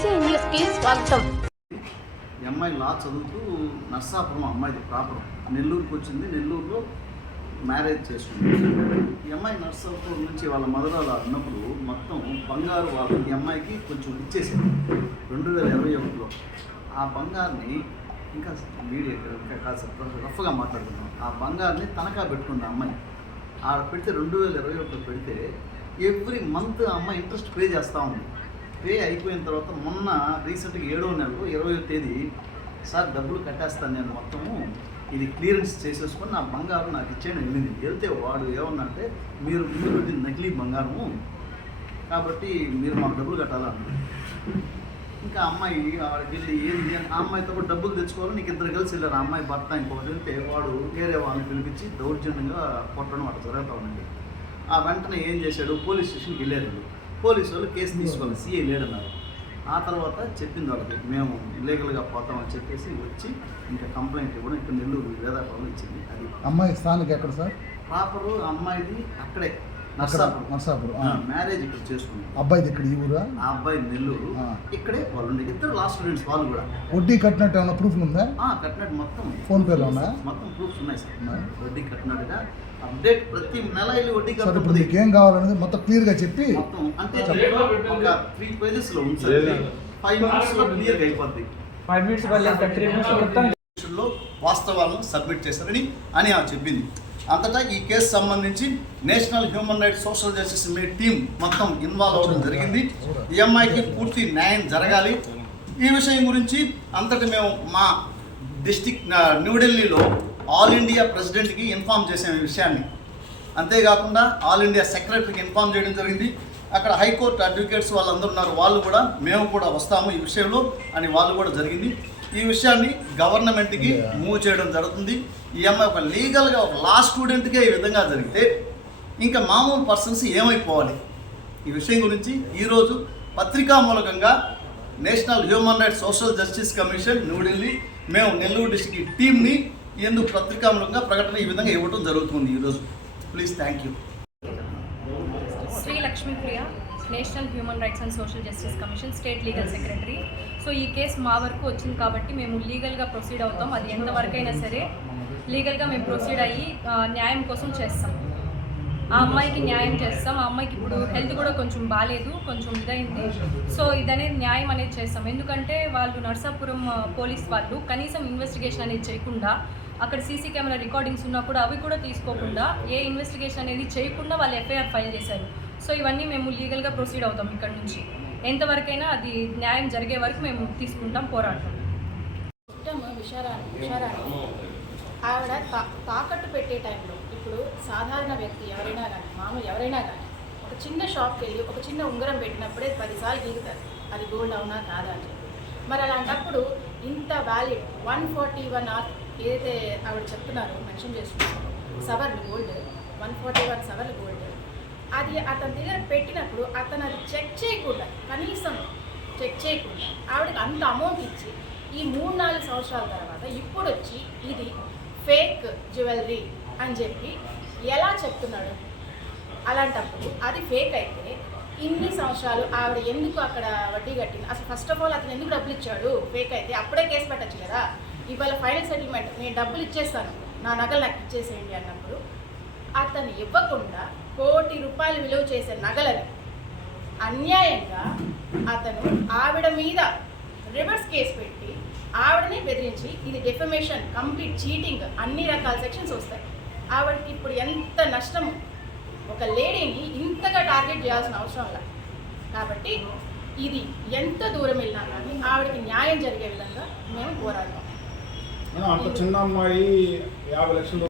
EC news కి స్వాగతం. అమ్మాయి లా చదువుతూ నర్సాపురం అమ్మాయిది ప్రాపర్ నెల్లూరుకి వచ్చింది. నెల్లూరులో మ్యారేజ్ చేసుకుంది. ఈ అమ్మాయి నర్సాపురం నుంచి వాళ్ళ మధురాలు అన్నప్పుడు మొత్తం బంగారు వాళ్ళు ఈ అమ్మాయికి కొంచెం ఇచ్చేసింది 2021లో. ఆ బంగారుని ఇంకా మీడియా కాదు రఫ్గా మాట్లాడుతున్నాం. ఆ బంగారుని తనఖా పెట్టుకుంది ఆ అమ్మాయి. ఆడ పెడితే 2021లో పెడితే ఎవ్రీ మంత్ ఆ అమ్మాయి ఇంట్రెస్ట్ పే చేస్తూ ఉంది. పే అయిపోయిన తర్వాత మొన్న రీసెంట్గా 7వ నెలలో 20వ తేదీ సార్ డబ్బులు కట్టేస్తాను నేను మొత్తము, ఇది క్లియరెన్స్ చేసేసుకొని నా బంగారం నాకు ఇచ్చేయడం వెళ్ళింది. వెళ్తే వాడు ఏమన్నంటే మీరు ముందు పెట్టింది నకిలీ బంగారము కాబట్టి మీరు మాకు డబ్బులు కట్టాలన్నారు. ఇంకా అమ్మాయి ఆడికి వెళ్ళి ఏంది అని ఆ అమ్మాయితో కూడా డబ్బులు తెచ్చుకోవాలి, నీకు ఇద్దరు కలిసి వెళ్ళారు. ఆ అమ్మాయి భర్త ఇంకొకటి వెళ్తే వాడు వేరే వాళ్ళని పిలిపించి దౌర్జన్యంగా కొట్టడం అట్లా జరుగుతూ ఉందండి. ఆ వెంటనే ఏం చేశాడు, పోలీస్ స్టేషన్కి వెళ్ళారు. పోలీసు వాళ్ళు కేసు తీసుకోవాలి, సీఏ లేడన్నారు. ఆ తర్వాత చెప్పింది వాళ్ళకి మేము ఇల్లీగల్గా పోతామని చెప్పేసి వచ్చి ఇంకా కంప్లైంట్ ఇవ్వడం ఇక్కడ నెల్లూరు వేదాపురం ఇచ్చింది. అది అమ్మాయి స్థానిక ఎక్కడ సార్? ప్రాపరు అమ్మాయిది అక్కడే నర్సాపురం. మ్యారేజ్ ఇక్కడ చేసుకుంది. అబ్బాయిది ఇక్కడ ఈ ఊరా? ఆ అబ్బాయి నెల్లూరు, ఇక్కడే వాళ్ళు ఉండే ఇద్దరు లాస్ట్ స్టూడెంట్స్ వాళ్ళు కూడా. వడ్డీ కట్టినట్టు ఏమైనా ప్రూఫ్ ఉందా? కట్టినట్టు మొత్తం ఫోన్ పేలో ఉన్నా మొత్తం ప్రూఫ్స్ ఉన్నాయి సార్. వడ్డీ కట్టినట్టుగా అప్డేట్ ప్రతి నెల వెళ్ళి వడ్డీ సార్. ఇప్పుడు మీకు ఏం కావాలనేది మొత్తం క్లియర్గా చెప్పి మొత్తం అంటే ఒక 3 పేజెస్లో ఉంది సార్. 5 మినిట్స్లో క్లియర్గా అయిపోద్ది. 5 మినిట్స్ లో వాస్తవాలను సబ్మిట్ చేశారని చెప్పింది. అంతటా ఈ కేసు సంబంధించి national human rights social justice team మొత్తం ఇన్వాల్వ్ అవ్వడం జరిగింది. ఈ అమ్మాయికి పూర్తి న్యాయం జరగాలి. ఈ విషయం గురించి అంతటి మేము మా డిస్టిక్ న్యూఢిల్లీలో ఆల్ ఇండియా ప్రెసిడెంట్కి ఇన్ఫామ్ చేసాము ఈ విషయాన్ని. అంతేకాకుండా ఆల్ ఇండియా సెక్రటరీకి ఇన్ఫామ్ చేయడం జరిగింది. అక్కడ హైకోర్టు అడ్వకేట్స్ వాళ్ళందరూ ఉన్నారు, వాళ్ళు కూడా మేము కూడా వస్తాము ఈ విషయంలో అని వాళ్ళు కూడా జరిగింది. ఈ విషయాన్ని గవర్నమెంట్కి మూవ్ చేయడం జరుగుతుంది. ఈ అమ్మాయి ఒక లీగల్గా ఒక లా స్టూడెంట్కే ఈ విధంగా జరిగితే ఇంకా మామూలు పర్సన్స్ ఏమైపోవాలి? ఈ విషయం గురించి ఈరోజు పత్రికా మూలకంగా national human rights social justice commission New Delhi మేము నెల్లూరు డిస్ట్రిక్ట్ టీంని ఎందుకు పత్రికామూలంగా ప్రకటన ఈ విధంగా ఇవ్వడం జరుగుతుంది ఈరోజు. Please thank you. Shri Lakshmipriya, national human rights and social justice commission state legal secretary. So ఈ కేసు మా వరకు వచ్చింది కాబట్టి మేము లీగల్గా ప్రొసీడ్ అవుతాం. అది ఎంతవరకు అయినా సరే లీగల్గా మేము ప్రొసీడ్ అయ్యి న్యాయం కోసం చేస్తాం. ఆ అమ్మాయికి న్యాయం చేస్తాం. ఆ అమ్మాయికి ఇప్పుడు హెల్త్ కూడా కొంచెం బాగాలేదు, కొంచెం ఇదైంది. సో ఇదనేది న్యాయం అనేది చేస్తాం. ఎందుకంటే వాళ్ళు నర్సాపురం పోలీస్ వాళ్ళు కనీసం ఇన్వెస్టిగేషన్ అనేది చేయకుండా, అక్కడ సీసీ కెమెరా రికార్డింగ్స్ ఉన్నా కూడా అవి కూడా తీసుకోకుండా, ఏ ఇన్వెస్టిగేషన్ అనేది చేయకుండా వాళ్ళు ఎఫ్ఐఆర్ ఫైల్ చేశారు. సో ఇవన్నీ మేము లీగల్గా ప్రొసీడ్ అవుతాం. ఇక్కడ నుంచి ఎంతవరకైనా అది న్యాయం జరిగే వరకు మేము తీసుకుంటాం, పోరాడతాం. ఆవిడ తాకట్టు పెట్టే టైంలో ఇప్పుడు సాధారణ వ్యక్తి ఎవరైనా కానీ మామూలు ఎవరైనా కానీ ఒక చిన్న షాప్కి వెళ్ళి ఒక చిన్న ఉంగరం పెట్టినప్పుడే 10 సార్లు దిగుతారు అది గోల్డ్ అవునా కాదా అని చెప్పి. మరి అలాంటప్పుడు ఇంత వ్యాలిడ్ 141 ఏదైతే ఆవిడ చెప్తున్నారో మెన్షన్ చేస్తున్నారు సవర్లు గోల్డ్, 141 సవర్లు గోల్డ్, అది అతని దగ్గర పెట్టినప్పుడు అతను అది చెక్ చేయకుండా, కనీసం చెక్ చేయకుండా ఆవిడకి అంత అమౌంట్ ఇచ్చి ఈ 3-4 సంవత్సరాల తర్వాత ఇప్పుడు వచ్చి ఇది ఫేక్ జ్యువెలరీ అని చెప్పి ఎలా చెప్తున్నాడు? అలాంటప్పుడు అది ఫేక్ అయితే ఇన్ని సంవత్సరాలు ఆవిడ ఎందుకు అక్కడ వడ్డీ కట్టింది? అసలు ఫస్ట్ ఆఫ్ ఆల్ అతను ఎందుకు డబ్బులు ఇచ్చాడు? ఫేక్ అయితే అప్పుడే కేసు పెట్టచ్చు కదా. ఇవాళ ఫైనల్ సెటిల్మెంట్ నేను డబ్బులు ఇచ్చేస్తాను, నా నగలు నాకు ఇచ్చేసేయండి అన్నప్పుడు అతను ఇవ్వకుండా ₹1 కోటి విలువ చేసే నగలని అన్యాయంగా అతను ఆవిడ మీద రివర్స్ కేసు పెట్టి ఆవిడని బెదిరించి ఇది డెఫమేషన్, కంప్లీట్ చీటింగ్, అన్ని రకాల సెక్షన్స్ వస్తాయి. ఆవిడకి ఇప్పుడు ఎంత నష్టము, ఒక లేడీని ఇంతగా టార్గెట్ చేయాల్సిన అవసరం లేదు. కాబట్టి ఇది ఎంత దూరం వెళ్ళినా కానీ ఆవిడకి న్యాయం జరిగే విధంగా మేము పోరాడతాం. అంత చిన్న అమ్మాయి 50 లక్షలు